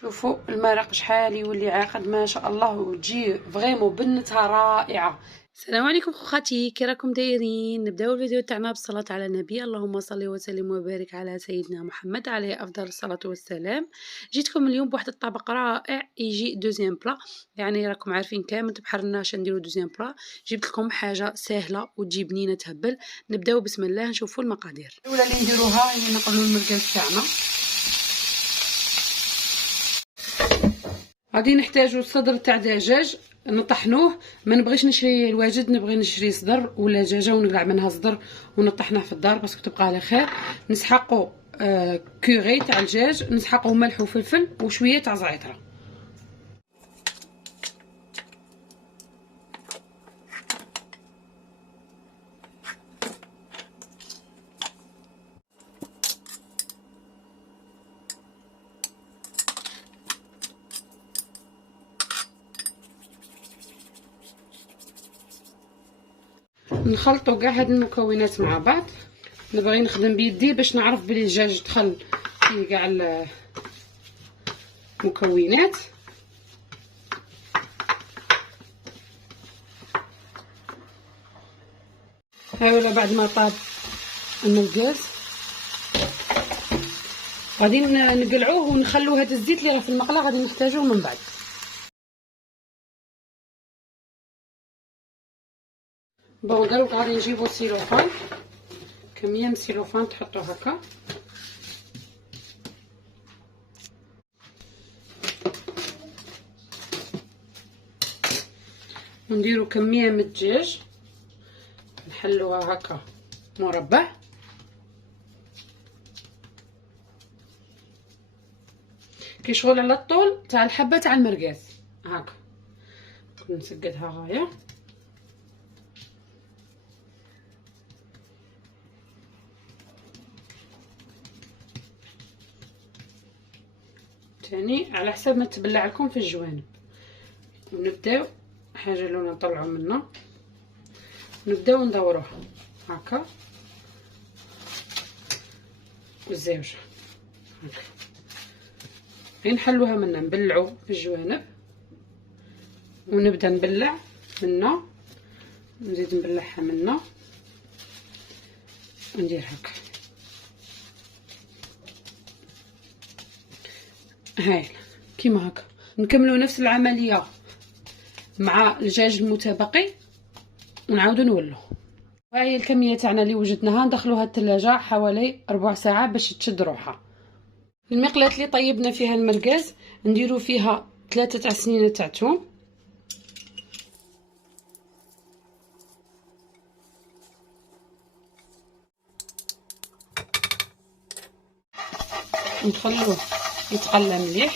شوفوا المرق شحال يولي عاقد ما شاء الله، وتجي فريمون بنتها رائعه. السلام عليكم خواتي، كي راكم دايرين؟ نبداو الفيديو تاعنا بالصلاه على النبي. اللهم صل وسلم وبارك على سيدنا محمد عليه افضل الصلاه والسلام. جيتكم اليوم بواحد الطبق رائع يجي دوزيام بلا، يعني راكم عارفين كامل تبحرناش نديرو دوزيام بلا. جبت لكم حاجه سهله وتجي بنينه تهبل. نبداو بسم الله نشوفوا المقادير. الاولى اللي نديروها هي نقلوا المرقاز تاعنا. غادي نحتاجو صدر تاع دجاج نطحنوه. ما نبغيش نشري الواجد، نبغي نشري صدر ولا دجاجه ونقلع منها صدر ونطحنه في الدار باسكو تبقى على خير. نسحقو كوري تاع الدجاج، نسحقو ملح وفلفل وشويه تاع زعتره. نخلطوا كاع هاد المكونات مع بعض. نبغي نخدم بيدي باش نعرف بلي الدجاج دخل فيه كاع المكونات. هاولا بعد ما طاب المرقاز غادي نقلعوه ونخلو هذا الزيت اللي راه في المقله غادي نحتاجوه من بعد. بون دروك غادي نجيبو سيلوفان، كميه من السيلوفان تحطو هكا. ونديرو كميه من الدجاج نحلوها هكا مربع. كي شغل على الطول تاع الحبه تاع المرقاز هكا نسقدها غايه. تاني على حسب ما تبلع لكم في الجوانب. ونبداو حاجه اللي نطلعوا منها نبداو ندوروها هكا والزوجه هكا. غير نحلوها منا نبلعو في الجوانب ونبدا نبلع منا، نزيد نبلعها منا وندير هكا. هايل كيما هكا. نكملوا نفس العمليه مع الدجاج المتبقي ونعاودوا نولو. وهي الكميه تاعنا اللي وجدناها ندخلوها الثلاجه حوالي ربع ساعه باش تشد روحها. المقلاة اللي طيبنا فيها المرقاز نديرو فيها 3 عسنينه تاع ثوم، نخلوه يتقلى مليح.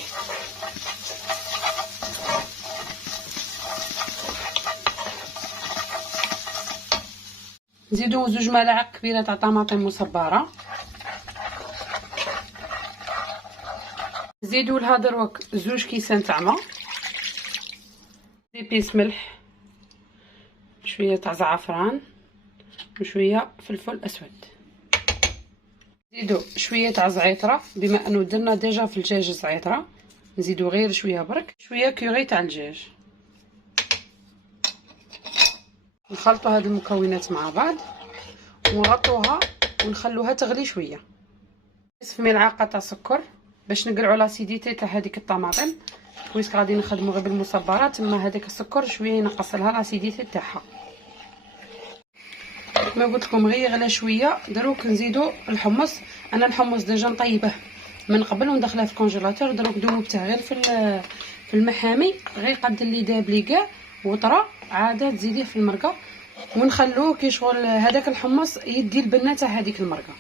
نزيدو 2 ملاعق كبيره تاع طماطم مصبره. نزيدو لها دروك 2 كيسان تاع ما، بيبيس ملح، شويه تاع زعفران وشويه فلفل اسود. نزيدو شويه تاع زعتره بما انه درنا ديجا في الدجاج زعتره، نزيدو غير شويه برك. شويه كوري تاع الدجاج. نخلطوا هاد المكونات مع بعض ونغطوها ونخلوها تغلي شويه. نصف ملعقه تاع سكر باش نقلعوا لاسيديتي تاع هذيك الطماطم، ويسك غادي نخدموا غير بالمصبرات، تما هذاك السكر شويه ينقص لها لاسيديتي تاعها. ما قلت لكم غير يغلى شويه. دروك نزيدو الحمص. انا الحمص ديجا نطيبه من قبل وندخله في الكونجيلاتور، دروك ذوبته غير في المحامي، غير قد اللي داب لي كاع وطرا عاده تزيديه في المرقه ونخلوه كي شغل هذاك الحمص يدي البنه تاع هذيك المرقه.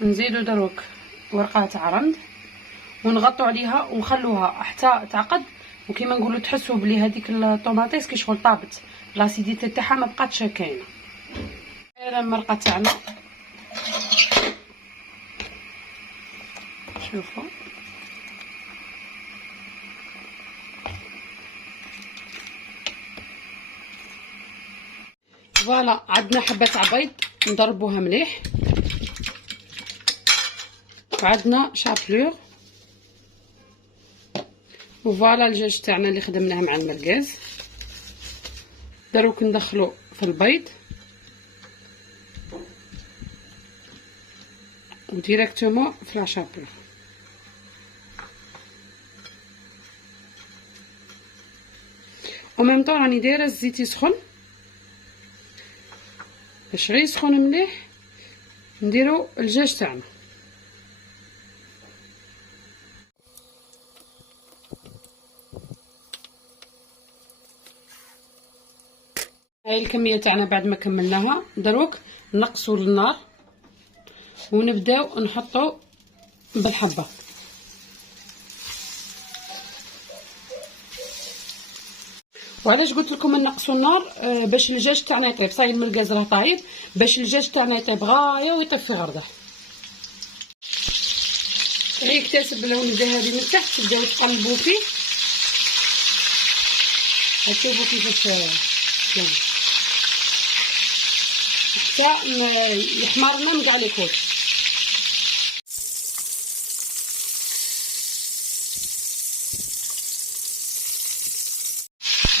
نزيدو دروك ورقه تاع رند ونغطوا عليها ونخلوها حتى تعقد، وكيما نقولوا تحسوا بلي هذيك الطوماطيس كي شغل طابت لاسيديتي تاعها ما بقاتش كاينه. هذه المرقه تاعنا شوفوا فوالا. عندنا حبه تاع بيض نضربوها مليح، وعندنا شابلور وفوالا الدجاج تاعنا اللي خدمناه مع المرقاز. دروك ندخلو في البيض وديريكتومون في لاشابور. وميم طون راني دايره الزيت يسخن، باش غير يسخن مليح نديرو الدجاج تاعنا. هاي الكميه تاعنا بعد ما كملناها. دروك نقصوا النار ونبداو نحطو بالحبه. وعلاش قلت لكم نقصوا النار؟ باش الدجاج تاعنا يطيب. صاي المرقاز راه طايب، باش الدجاج تاعنا يطيب غايه ويطيب في غردة. يكتسب اللون الذهبي من تحت تبداو تقلبوا فيه. هتشوفوا كيفاش يعني حتى يحمر لنا من كاع لي كوت.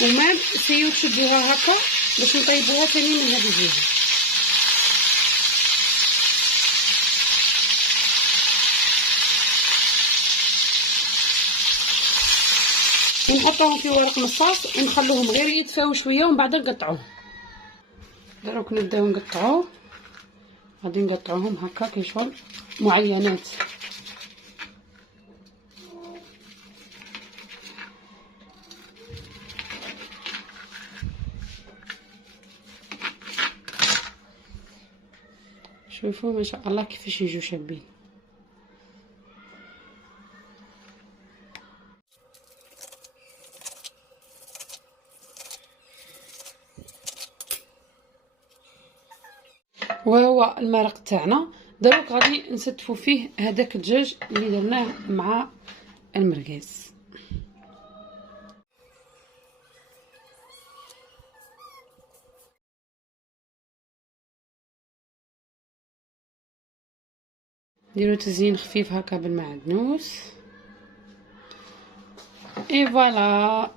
ومام سيو تشدوها هكا باش نطيبوها ثاني من هاد الجهه. ونحطوهم في ورق مصاص ونخلوهم غير يدفاو شويه ومن بعد نقطعوهم. دروك نبداو نقطعوه. غادي نقطعوهم هكا كي شغل معينات. شوفوا ما شاء الله كيفاش يجوا شابين. وهو المرق تاعنا. دروك غادي نستفو فيه هذاك الدجاج اللي درناه مع المرقاز. نديرو تزيين خفيف هكا بالمعدنوس. اي فوالا.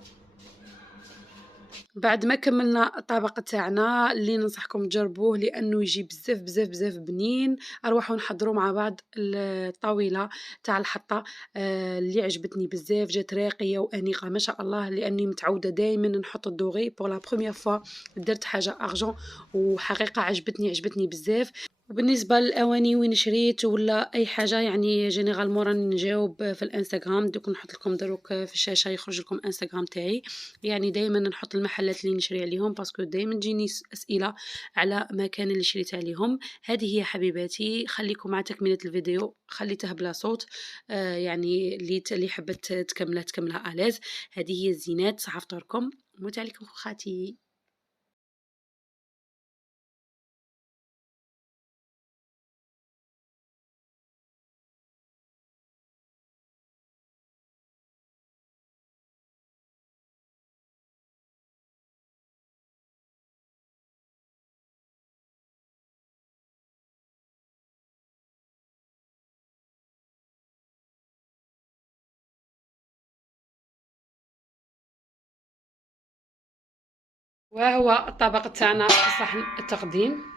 بعد ما كملنا الطبق تاعنا اللي ننصحكم تجربوه لانه يجي بزاف بزاف بزاف بنين. اروحوا نحضروا مع بعض الطاوله تاع الحطه اللي عجبتني بزاف، جات راقيه وانيقه ما شاء الله، لاني متعوده دائما نحط الدوغي. بور لا بروميير فوا درت حاجه ارجون وحقيقه عجبتني بزاف. وبالنسبه للاواني وين شريت ولا اي حاجه يعني جينيرالمون راني نجاوب في الانستغرام. دوك نحط لكم دروك في الشاشه يخرج لكم انستغرام تاعي. يعني دائما نحط المحلات اللي نشري عليهم باسكو دائما تجيني اسئله على مكان اللي شريت عليهم. هذه هي حبيباتي، خليكم مع تكمله الفيديو، خليته بلا صوت. يعني اللي حبت تكملها الاز. هذه هي الزينات. صح فطوركم موت عليكم خواتي. وهو الطبق تاعنا في صحن التقديم.